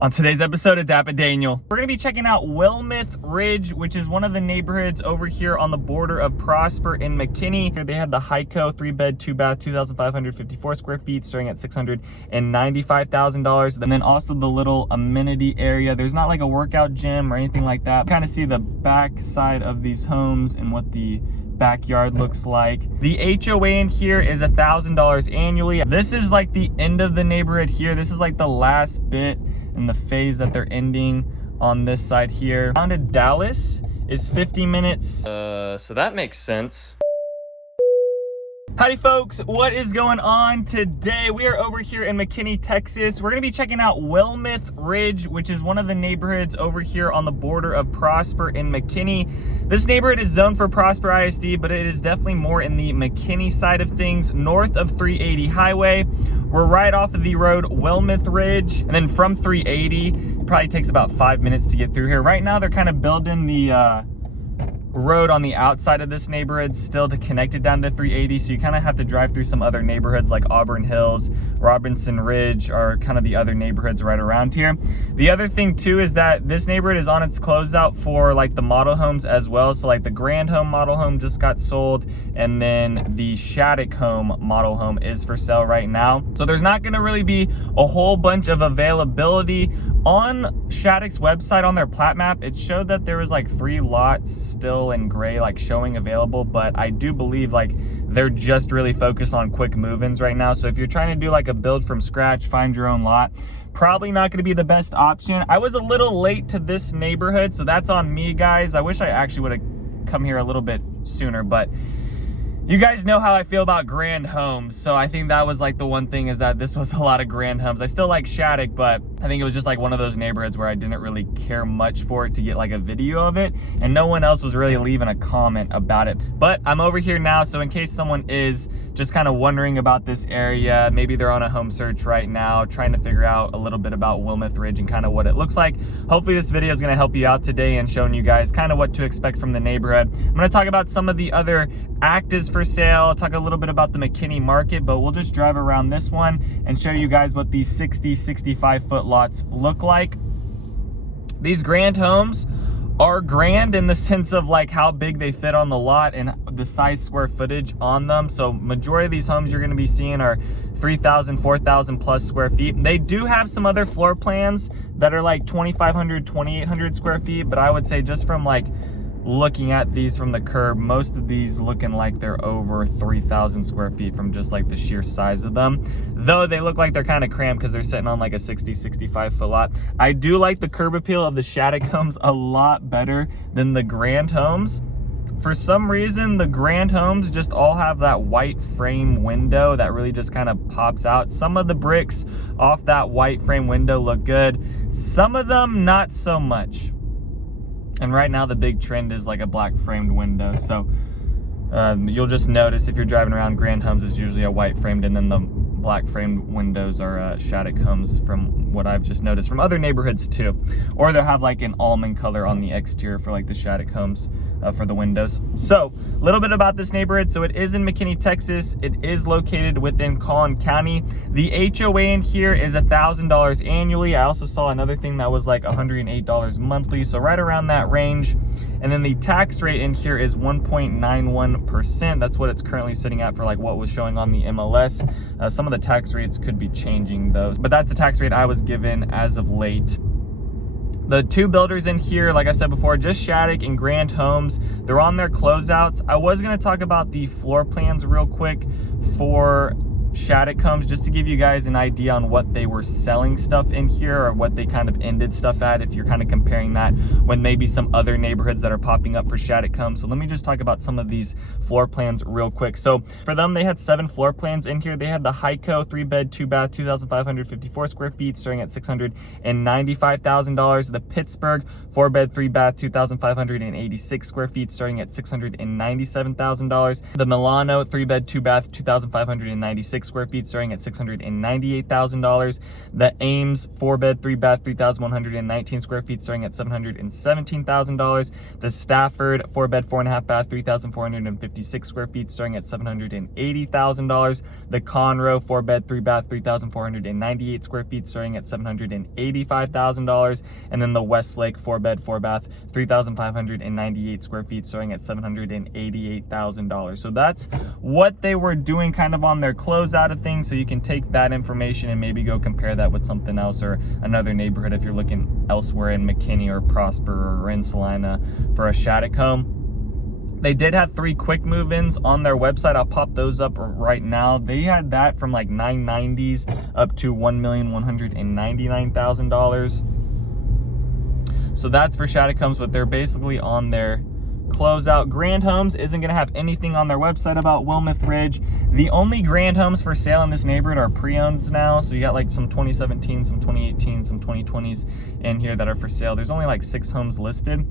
On today's episode of DAPA.DANIEL, we're going to be checking out Wilmeth Ridge, which is one of the neighborhoods over here on the border of Prosper and McKinney. Here they had the Hyco 3-bed, 2-bath, 2,554 square feet, starting at $695,000. And then also the little amenity area. There's not like a workout gym or anything like that. Kind of see the back side of these homes and what the backyard looks like. The HOA in here is $1,000 annually. This is like the end of the neighborhood here. This is like the last bit in the phase that they're ending on this side here. Down to Dallas is 50 minutes. So that makes sense. Howdy folks, what is going on today? We are over here in McKinney, Texas. We're gonna be checking out Wilmeth Ridge, which is one of the neighborhoods over here on the border of Prosper and McKinney. This neighborhood is zoned for Prosper ISD, but it is definitely more in the McKinney side of things, north of 380 highway. We're right off of the road Wilmeth Ridge, and then from 380, it probably takes about 5 minutes to get through here. Right now, they're kind of building the road on the outside of this neighborhood still to connect it down to 380, so you kind of have to drive through some other neighborhoods like Auburn Hills, Robinson Ridge are kind of the other neighborhoods right around here. The other thing too is that this neighborhood is on its closeout for like the model homes as well. So like the Grand Home model home just got sold, and then the Shaddock home model home is for sale right now. So there's not going to really be a whole bunch of availability. On Shaddock's website, on their plat map, it showed that there was like 3 lots still in gray like showing available, but I do believe like they're just really focused on quick move-ins right now. So if you're trying to do like a build from scratch, find your own lot, probably not going to be the best option. I was a little late to this neighborhood, so that's on me, guys. I wish I actually would have come here a little bit sooner, but you guys know how I feel about grand homes, so I think that was like the one thing, is that this was a lot of grand homes. I still like Shaddock, but I think it was just like one of those neighborhoods where I didn't really care much for it to get like a video of it, and no one else was really leaving a comment about it. But I'm over here now, so in case someone is just kind of wondering about this area, maybe they're on a home search right now, trying to figure out a little bit about Wilmeth Ridge and kind of what it looks like. Hopefully this video is going to help you out today and showing you guys kind of what to expect from the neighborhood. I'm going to talk about some of the other actives for sale, talk a little bit about the McKinney market, but we'll just drive around this one and show you guys what these 65 foot lots look like. These grand homes are grand in the sense of like how big they fit on the lot and the size square footage on them. So majority of these homes you're going to be seeing are 3,000, 4,000 plus square feet. They do have some other floor plans that are like 2,500, 2,800 square feet, but I would say just from like looking at these from the curb, most of these looking like they're over 3,000 square feet from just like the sheer size of them, though they look like they're kind of cramped because they're sitting on like a 65 foot lot. I do like the curb appeal of the Shaddock homes a lot better than the grand homes. For some reason, the grand homes just all have that white frame window that really just kind of pops out. Some of the bricks off that white frame window look good, some of them not so much. And right now the big trend is like a black framed window. So you'll just notice if you're driving around, grand homes is usually a white framed, and then the black framed windows are Shaddock homes, from what I've just noticed from other neighborhoods too. Or they'll have like an almond color on the exterior for like the Shaddock homes for the windows. So a little bit about this neighborhood. So it is in McKinney, Texas. It is located within Collin County. The HOA in here is $1,000 annually. I also saw another thing that was like $108 monthly, so right around that range. And then the tax rate in here is 1.91%. That's what it's currently sitting at for like what was showing on the MLS. Some of the tax rates could be changing those, but that's the tax rate I was given as of late. The 2 builders in here, like I said before, just Shaddock and Grand Homes. They're on their closeouts. I was going to talk about the floor plans real quick for Shaddock homes, just to give you guys an idea on what they were selling stuff in here, or what they kind of ended stuff at, if you're kind of comparing that with maybe some other neighborhoods that are popping up for Shaddock homes. So let me just talk about some of these floor plans real quick. So for them, they had 7 floor plans in here. They had the Hyco 3-bed, 2-bath, 2,554 square feet, starting at $695,000. The Pittsburgh 4-bed, 3-bath, 2,586 square feet, starting at $697,000. The Milano 3-bed, 2-bath, 2,596 3,056 square feet starting at $698,000. The Ames 4-bed, 3-bath, 3,119 square feet starting at $717,000. The Stafford 4-bed, 4.5-bath, 3,456 square feet starting at $780,000. The Conroe 4-bed, 3-bath, 3,498 square feet starting at $785,000. And then the Westlake 4-bed, 4-bath, 3,598 square feet starting at $788,000. So that's what they were doing kind of on their closeout of things. So you can take that information and maybe go compare that with something else or another neighborhood if you're looking elsewhere in McKinney or Prosper or in Salina for a Shaddock home. They did have 3 quick move-ins on their website. I'll pop those up right now. They had that from like $990s up to $1,199,000. So that's for Shaddock homes, but they're basically on their closeout. Grand Homes isn't going to have anything on their website about Wilmouth Ridge. The only Grand Homes for sale in this neighborhood are pre-owned now. So you got like some 2017, some 2018, some 2020s in here that are for sale. There's only like 6 homes listed.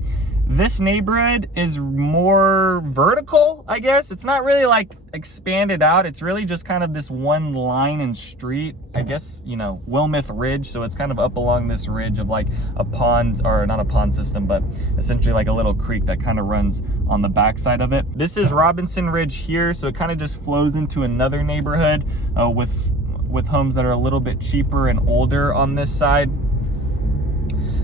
This neighborhood is more vertical, I guess. It's not really like expanded out. It's really just kind of this one line and street, I guess, you know, Wilmeth Ridge. So it's kind of up along this ridge of like a pond, or not a pond system, but essentially like a little creek that kind of runs on the backside of it. This is Robinson Ridge here. So it kind of just flows into another neighborhood with homes that are a little bit cheaper and older on this side.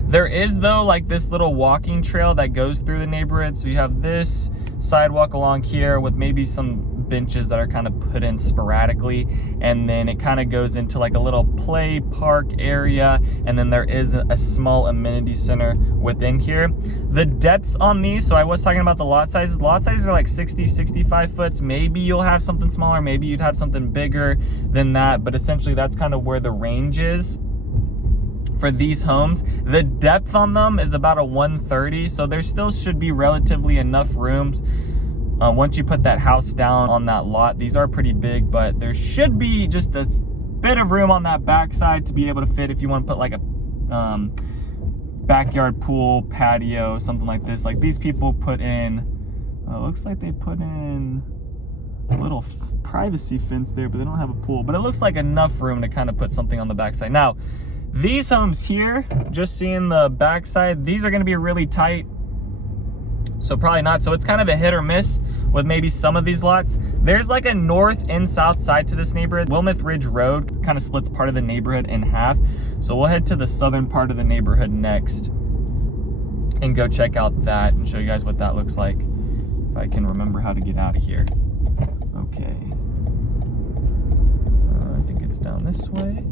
There is, though, like this little walking trail that goes through the neighborhood. So you have this sidewalk along here with maybe some benches that are kind of put in sporadically, and then it kind of goes into like a little play park area, and then there is a small amenity center within here. The depths on these, so I was talking about the lot sizes are like 60-65 foot. Maybe you'll have something smaller, maybe you'd have something bigger than that, but essentially that's kind of where the range is for these homes. The depth on them is about a 130, so there still should be relatively enough rooms once you put that house down on that lot. These are pretty big, but there should be just a bit of room on that backside to be able to fit if you want to put like a backyard pool, patio, something like this. Like these people put in, looks like they put in a little privacy fence there, but they don't have a pool. But it looks like enough room to kind of put something on the backside. Now, these homes here, just seeing the backside, these are going to be really tight, so probably not. So it's kind of a hit or miss with maybe some of these lots. There's like a north and south side to this neighborhood. Wilmouth Ridge Road kind of splits part of the neighborhood in half. So we'll head to the southern part of the neighborhood next and go check out that and show you guys what that looks like, if I can remember how to get out of here. Okay. I think it's down this way.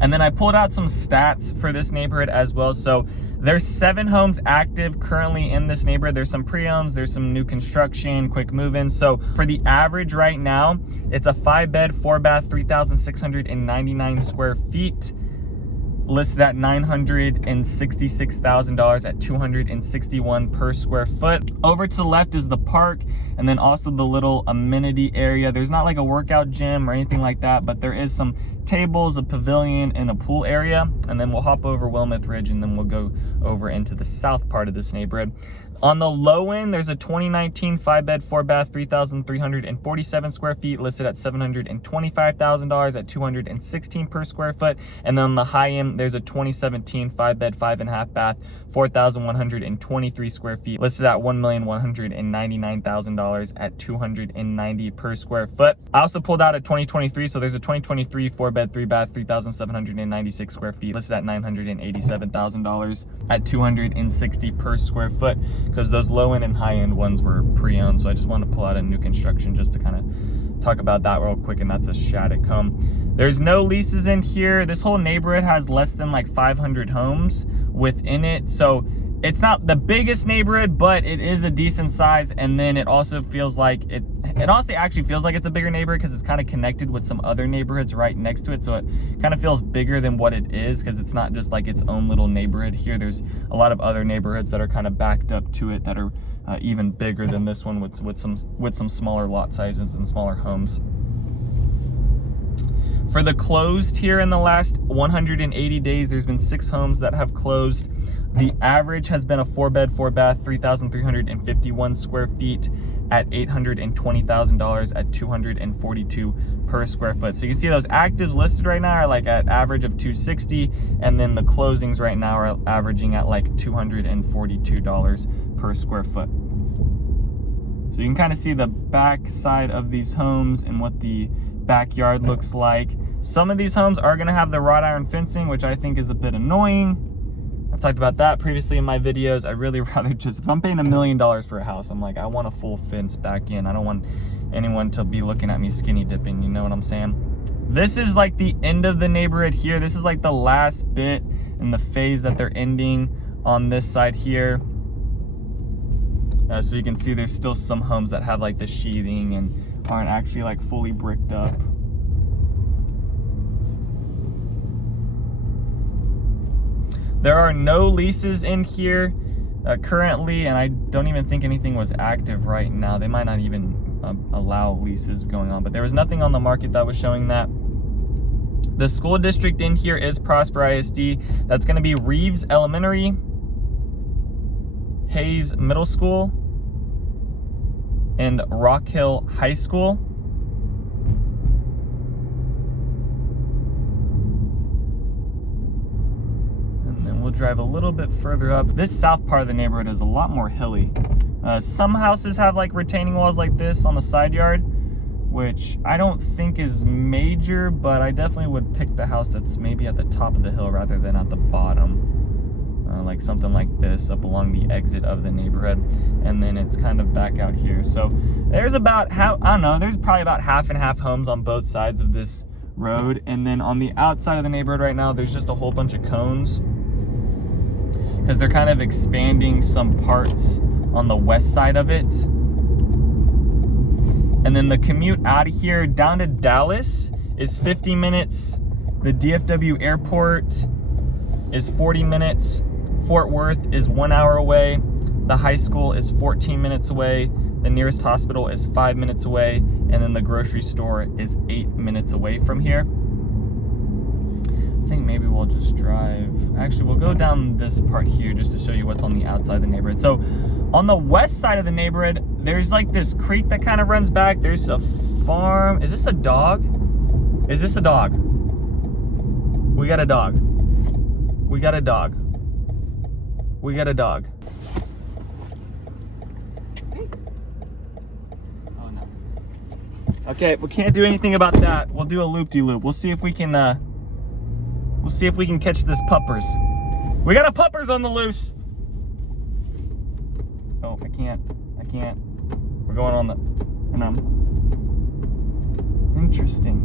And then I pulled out some stats for this neighborhood as well. So there's 7 homes active currently in this neighborhood. There's some pre-owns, there's some new construction, quick move-in. So for the average right now, it's a 5-bed, 4-bath, 3,699 square feet, listed at $966,000 at $261 per square foot. Over to the left is the park, and then also the little amenity area. There's not like a workout gym or anything like that, but there is some tables, a pavilion, and a pool area. And then we'll hop over Wilmouth Ridge, and then we'll go over into the south part of this neighborhood. On the low end, there's a 2019 5-bed, 4-bath, 3,347 square feet, listed at $725,000 at $216 per square foot. And then on the high end, there's a 2017 5-bed, 5.5-bath, 4,123 square feet, listed at $1,199,000 at $290 per square foot. I also pulled out a 2023, so there's a 2023 4-bed, 3-bath, 3,796 square feet, listed at $987,000 at $260 per square foot, because those low end and high end ones were pre-owned. So I just want to pull out a new construction just to kind of talk about that real quick, and that's a Shaddock home. There's no leases in here. This whole neighborhood has less than like 500 homes within it, so it's not the biggest neighborhood, but it is a decent size. And then it also feels like it honestly actually feels like it's a bigger neighborhood because it's kind of connected with some other neighborhoods right next to it. So it kind of feels bigger than what it is, because it's not just like its own little neighborhood here. There's a lot of other neighborhoods that are kind of backed up to it that are even bigger than this one with some smaller lot sizes and smaller homes. For the closed here in the last 180 days, there's been 6 homes that have closed. The average has been a 4-bed, 4-bath, 3,351 square feet at $820,000 at $242 per square foot. So you can see those actives listed right now are like at average of $260, and then the closings right now are averaging at like $242 per square foot. So you can kind of see the back side of these homes and what the backyard looks like. Some of these homes are going to have the wrought iron fencing, which I think is a bit annoying. I've talked about that previously in my videos. I really rather just, if I'm paying $1 million for a house, I'm like, I want a full fence back in. I don't want anyone to be looking at me skinny dipping, you know what I'm saying? This is like the end of the neighborhood here. This is like the last bit in the phase that they're ending on this side here. So you can see there's still some homes that have like the sheathing and aren't actually like fully bricked up. There are no leases in here currently, and I don't even think anything was active right now. They might not even allow leases going on, but there was nothing on the market that was showing that. The school district in here is Prosper ISD. That's going to be Reeves Elementary, Hayes Middle School, and Rock Hill High School. We'll drive a little bit further up. This south part of the neighborhood is a lot more hilly. Some houses have like retaining walls like this on the side yard, which I don't think is major, but I definitely would pick the house that's maybe at the top of the hill rather than at the bottom. Like something like this up along the exit of the neighborhood, and then it's kind of back out here. So there's about there's probably about half and half homes on both sides of this road. And then on the outside of the neighborhood right now, there's just a whole bunch of cones, because they're kind of expanding some parts on the west side of it. And then the commute out of here down to Dallas is 50 minutes. The DFW airport is 40 minutes. Fort Worth is 1 hour away. The high school is 14 minutes away. The nearest hospital is 5 minutes away. And then the grocery store is 8 minutes away from here. I think maybe we'll just drive. Actually, we'll go down this part here just to show you what's on the outside of the neighborhood. So on the west side of the neighborhood, there's like this creek that kind of runs back. There's a farm. Is this a dog? Is this a dog? We got a dog. We got a dog. We got a dog. Oh no. Okay, we can't do anything about that. We'll do a loop-de-loop. We'll see if we can catch this puppers. We got a puppers on the loose. Oh, I can't. We're going on the, interesting.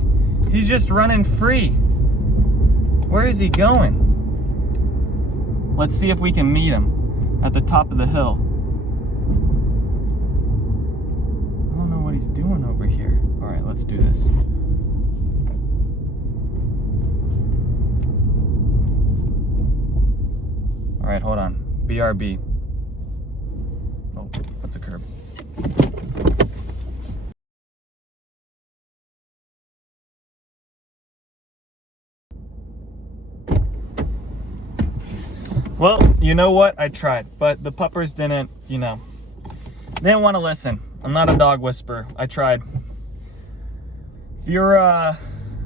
He's just running free. Where is he going? Let's see if we can meet him at the top of the hill. I don't know what he's doing over here. All right, let's do this. All right, hold on. BRB. Oh, that's a curb. Well, you know what? I tried, but the puppers didn't want to listen. I'm not a dog whisperer. I tried. If you're, I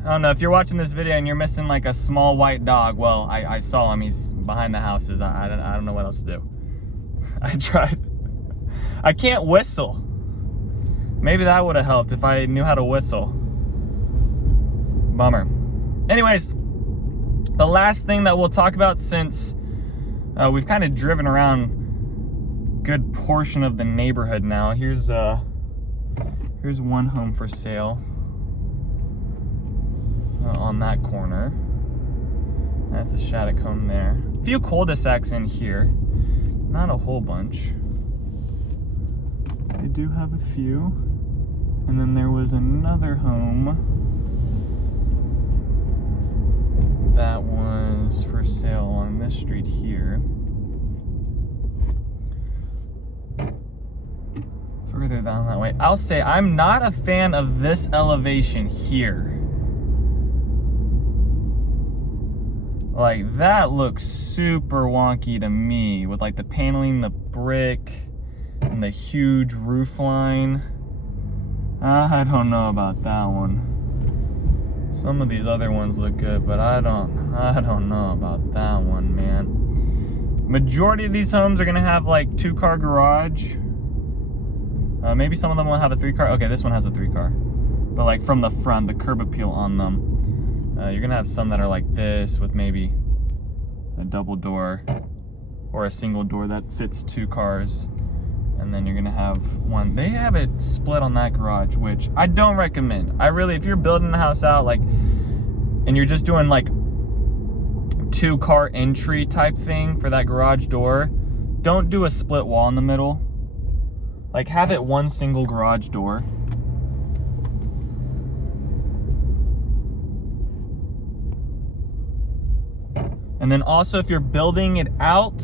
don't know, if you're watching this video and you're missing like a small white dog, well, I saw him. He's behind the houses. I don't know what else to do. I tried. I can't whistle. Maybe that would have helped if I knew how to whistle. Bummer. Anyways, the last thing that we'll talk about, since we've kind of driven around a good portion of the neighborhood now. Here's one home for sale on that corner. That's a Shaddock home there. A few cul-de-sacs in here. Not a whole bunch. They do have a few. And then there was another home that was for sale on this street here. Further down that way. I'll say I'm not a fan of this elevation here. Like, that looks super wonky to me with like the paneling, the brick, and the huge roof line. I don't know about that one. Some of these other ones look good, but I don't know about that one, man. Majority of these homes are gonna have like 2-car garage. Maybe some of them will have a 3-car. Okay, this one has a 3-car. But like from the front, the curb appeal on them. You're gonna have some that are like this with maybe a double door or a single door that fits 2 cars. And then you're gonna have one. They have it split on that garage, which I don't recommend. I really, if you're building a house out, like, and you're just doing like 2-car entry type thing for that garage door, don't do a split wall in the middle. Like, have it one single garage door. And then also, if you're building it out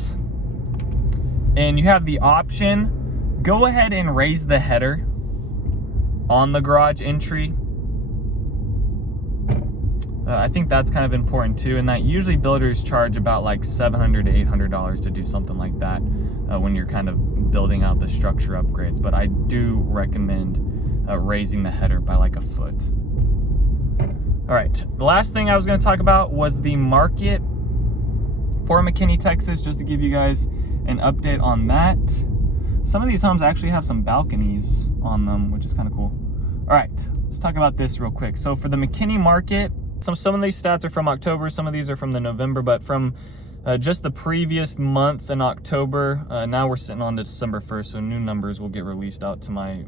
and you have the option, go ahead and raise the header on the garage entry. I think that's kind of important too, and that usually builders charge about like $700 to $800 to do something like that when you're kind of building out the structure upgrades. But I do recommend raising the header by like a foot. All right, the last thing I was going to talk about was the market for McKinney, Texas, just to give you guys an update on that. Some of these homes actually have some balconies on them, which is kind of cool. All right, let's talk about this real quick. So for the McKinney market, some of these stats are from October, some of these are from the November, but from just the previous month in October, now we're sitting on December 1st, so new numbers will get released out to my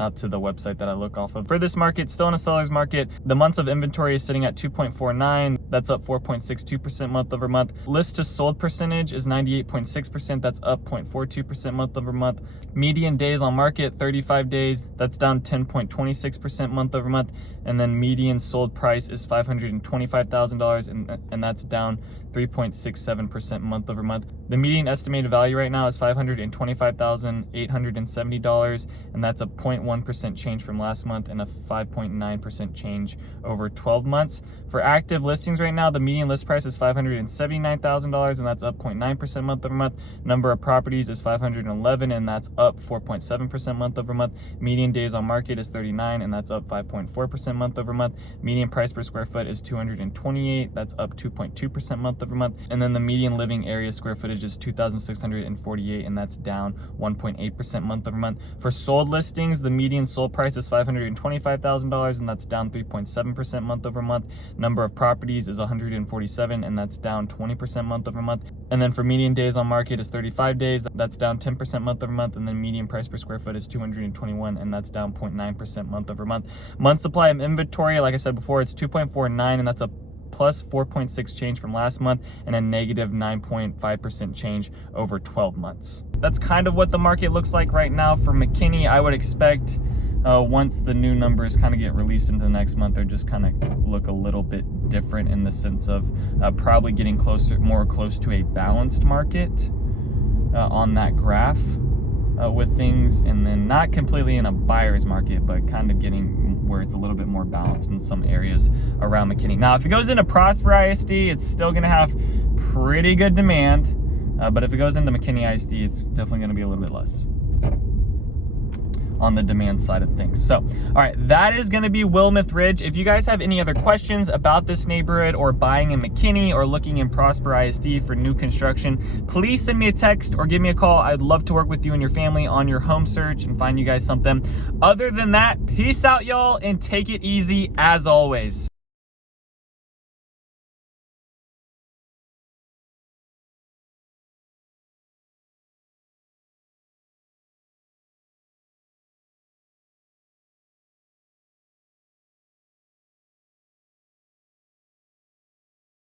out to the website that I look off of. For this market, still in a seller's market, the months of inventory is sitting at 2.49. That's up 4.62% month over month. List to sold percentage is 98.6%. That's up 0.42% month over month. Median days on market, 35 days. That's down 10.26% month over month. And then median sold price is $525,000, and that's down 3.67% month over month. The median estimated value right now is $525,870, and that's a 0.1% change from last month and a 5.9% change over 12 months. For active listings right now, the median list price is $579,000, and that's up 0.9% month over month. Number of properties is 511, and that's up 4.7% month over month. Median days on market is 39, and that's up 5.4% month over month. Median price per square foot is $228, that's up 2.2% month over month. And then the median living area square footage is 2,648, and that's down 1.8% month over month. For sold listings, the median sold price is $525,000, and that's down 3.7% month over month. Number of properties is 147, and that's down 20% month over month. And then for median days on market is 35 days, that's down 10% month over month. And then median price per square foot is 221, and that's down 0.9% month over month. Month supply of inventory, like I said before, it's 2.49, and that's a plus 4.6 change from last month and a negative 9.5% change over 12 months. That's kind of what the market looks like right now for McKinney. I would expect once the new numbers kind of get released into the next month, they're just kind of look a little bit different in the sense of probably getting more close to a balanced market on that graph with things, and then not completely in a buyer's market, but kind of getting where it's a little bit more balanced in some areas around McKinney. Now, if it goes into Prosper ISD, it's still going to have pretty good demand, but if it goes into McKinney ISD, it's definitely going to be a little bit less on the demand side of things. So, all right, that is going to be Wilmouth Ridge. If you guys have any other questions about this neighborhood or buying in McKinney or looking in Prosper ISD for new construction, please send me a text or give me a call. I'd love to work with you and your family on your home search and find you guys something. Other than that, peace out, y'all, and take it easy as always.